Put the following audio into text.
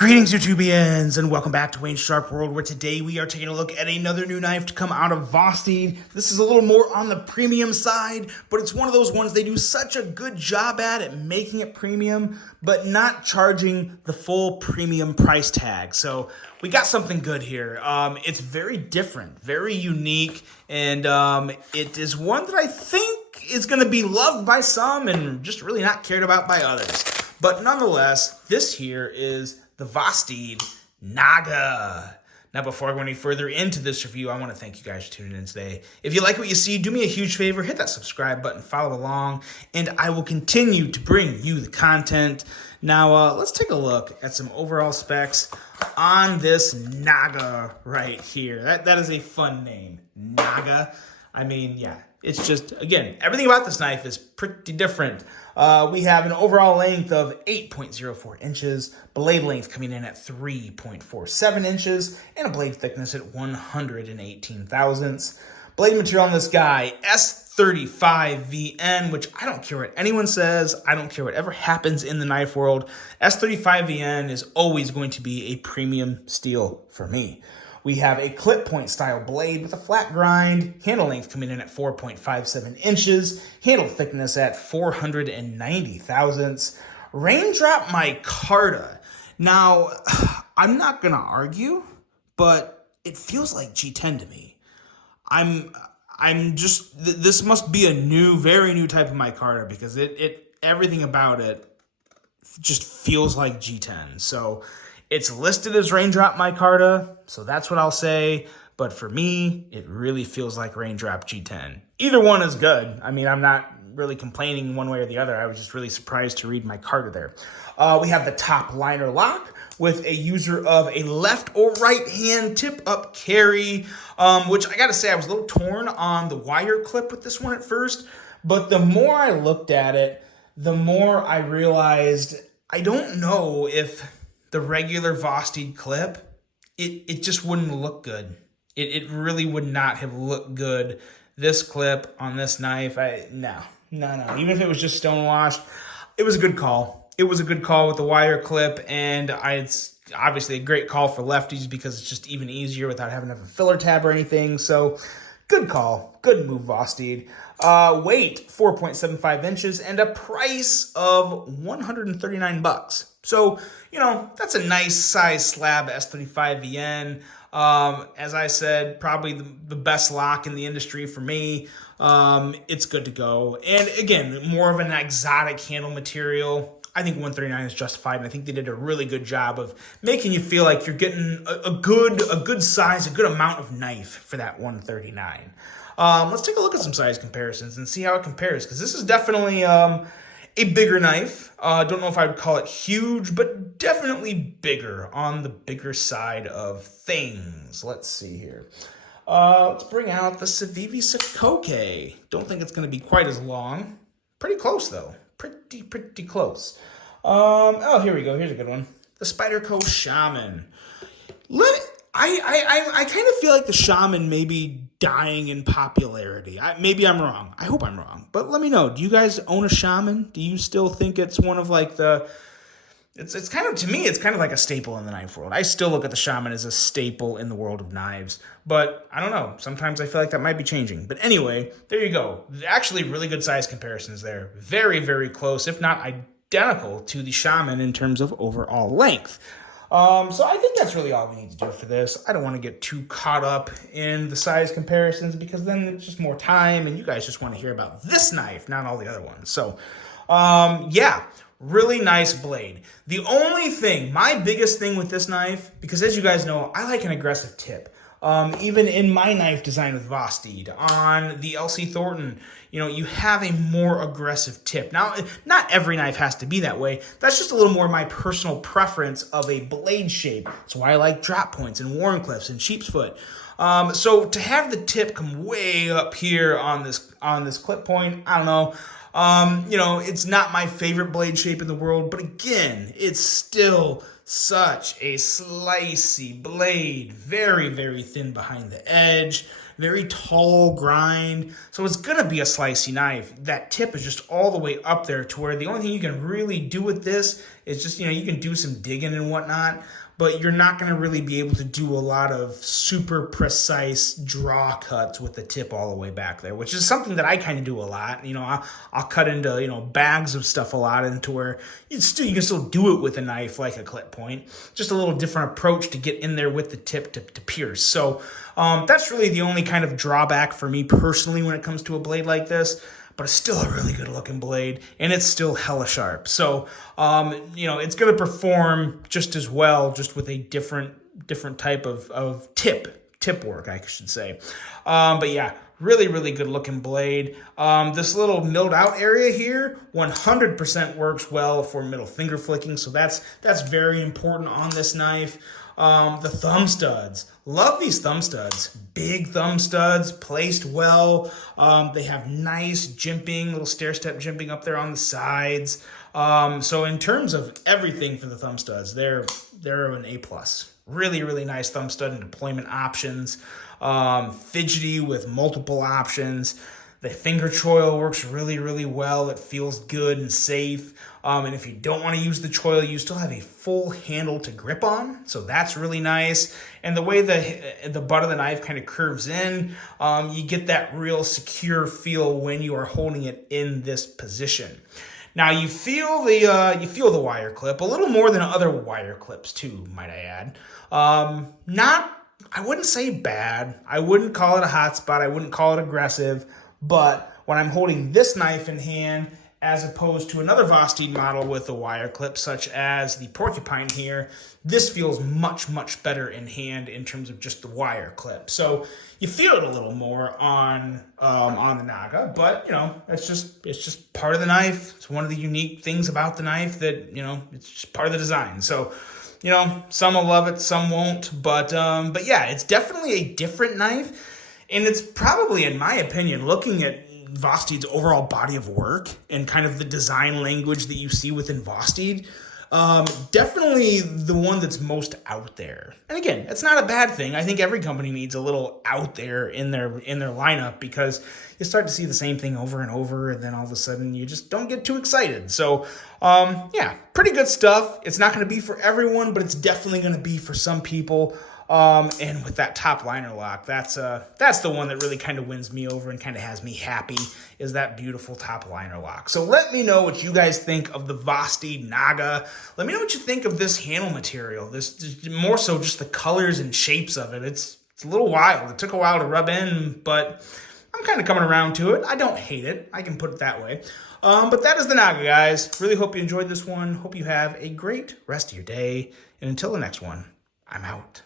Greetings, YouTubians, and welcome back to Wayne's Sharp World, where today we are taking a look at another new knife to come out of VOSTEED. This is a little more on the premium side, but it's one of those ones they do such a good job at making it premium, but not charging the full premium price tag. So we got something good here. It's very different, very unique, and it is one that I think is going to be loved by some and just really not cared about by others. But nonetheless, this here is the VOSTEED Naga. Now, before I go any further into this review, I want to thank you guys for tuning in today. If you like what you see, do me a huge favor, hit that subscribe button, follow along, and I will continue to bring you the content. Now, let's take a look at some overall specs on this Naga right here. That is a fun name, Naga. I mean, yeah, it's just, again, everything about this knife is pretty different. We have an overall length of 8.04 inches, blade length coming in at 3.47 inches, and a blade thickness at 118 thousandths. Blade material on this guy, S35VN, which I don't care what anyone says. I don't care whatever happens in the knife world. S35VN is always going to be a premium steel for me. We have a clip point style blade with a flat grind, handle length coming in at 4.57 inches, handle thickness at 490 thousandths, raindrop micarta. Now, I'm not going to argue, but it feels like G10 to me. This must be a new, very new type of micarta because everything about it just feels like G10. So it's listed as raindrop micarta, so that's what I'll say. But for me, it really feels like raindrop G10. Either one is good. I mean, I'm not really complaining one way or the other. I was just really surprised to read micarta there. We have the top liner lock with a user of a left or right hand tip up carry, which I gotta say I was a little torn on the wire clip with this one at first. But the more I looked at it, the more I realized I don't know if the regular VOSTEED clip, it just wouldn't look good. It really would not have looked good. This clip on this knife, no. Even if it was just stonewashed, it was a good call. It was a good call with the wire clip, and it's obviously a great call for lefties because it's just even easier without having to have a filler tab or anything. So good call. Good move, VOSTEED. Weight, 4.75 inches, and a price of $139. So, that's a nice size slab S35VN. As I said, probably the best lock in the industry for me. It's good to go. And again, more of an exotic handle material. I think 139 is justified, and I think they did a really good job of making you feel like you're getting a good size, a good amount of knife for that 139. Let's take a look at some size comparisons and see how it compares, because this is definitely a bigger knife. Don't know if I would call it huge, but definitely bigger, on the bigger side of things. Let's see here. Let's bring out the Civivi Sikoke. Don't think it's going to be quite as long. Pretty close, though. Pretty close. Oh, here we go. Here's a good one. The Spyderco Shaman. I kind of feel like the Shaman may be dying in popularity. Maybe I'm wrong. I hope I'm wrong. But let me know. Do you guys own a Shaman? Do you still think it's one of like the... It's kind of, to me, it's kind of like a staple in the knife world. I still look at the Shaman as a staple in the world of knives. But I don't know. Sometimes I feel like that might be changing. But anyway, there you go. Actually, really good size comparisons there. Very, very close, if not identical, to the Shaman in terms of overall length. So I think that's really all we need to do for this. I don't want to get too caught up in the size comparisons because then it's just more time and you guys just want to hear about this knife, not all the other ones. So, yeah, really nice blade. The only thing, my biggest thing with this knife, because as you guys know, I like an aggressive tip. Even in my knife design with VOSTEED on the LC Thornton, you have a more aggressive tip. Now, not every knife has to be that way. That's just a little more my personal preference of a blade shape. That's why I like drop points and Warncliffs and sheepsfoot. So to have the tip come way up here on this clip point, I don't know. It's not my favorite blade shape in the world, but again, it's still such a slicey blade. Very, very thin behind the edge. very tall grind. So it's gonna be a slicey knife. That tip is just all the way up there to where the only thing you can really do with this is just, you can do some digging and whatnot, but you're not going to really be able to do a lot of super precise draw cuts with the tip all the way back there, which is something that I kind of do a lot. I'll cut into, bags of stuff a lot, into where you can still do it with a knife like a clip point, just a little different approach to get in there with the tip to pierce. So that's really the only kind of drawback for me personally when it comes to a blade like this. But it's still a really good looking blade, and it's still hella sharp. So, it's going to perform just as well, just with a different type of tip work, I should say. But yeah, really, really good looking blade. This little milled out area here, 100% works well for middle finger flicking. So that's very important on this knife. The thumb studs. Love these thumb studs. Big thumb studs, placed well. They have nice jimping, little stair-step jimping up there on the sides. So in terms of everything for the thumb studs, they're an A+. Really, really nice thumb stud and deployment options. Fidgety with multiple options. The finger choil works really, really well. It feels good and safe. And if you don't want to use the choil, you still have a full handle to grip on. So that's really nice. And the way the butt of the knife kind of curves in, you get that real secure feel when you are holding it in this position. Now you feel the wire clip a little more than other wire clips too, might I add. I wouldn't say bad. I wouldn't call it a hot spot. I wouldn't call it aggressive. But when I'm holding this knife in hand, as opposed to another VOSTEED model with a wire clip, such as the Porcupine here, this feels much, much better in hand in terms of just the wire clip. So you feel it a little more on the Naga, but it's just part of the knife. It's one of the unique things about the knife that it's just part of the design. So some will love it, some won't, but yeah, it's definitely a different knife. And it's probably, in my opinion, looking at VOSTEED's overall body of work and kind of the design language that you see within VOSTEED, definitely the one that's most out there. And again, it's not a bad thing. I think every company needs a little out there in their lineup, because you start to see the same thing over and over, and then all of a sudden you just don't get too excited. So yeah, pretty good stuff. It's not going to be for everyone, but it's definitely going to be for some people. And with that top liner lock, that's the one that really kind of wins me over and kind of has me happy, is that beautiful top liner lock. So let me know what you guys think of the VOSTEED Naga. Let me know what you think of this handle material. This more so just the colors and shapes of it. It's a little wild. It took a while to rub in, but I'm kind of coming around to it. I don't hate it. I can put it that way. But that is the Naga, guys. Really hope you enjoyed this one. Hope you have a great rest of your day. And until the next one, I'm out.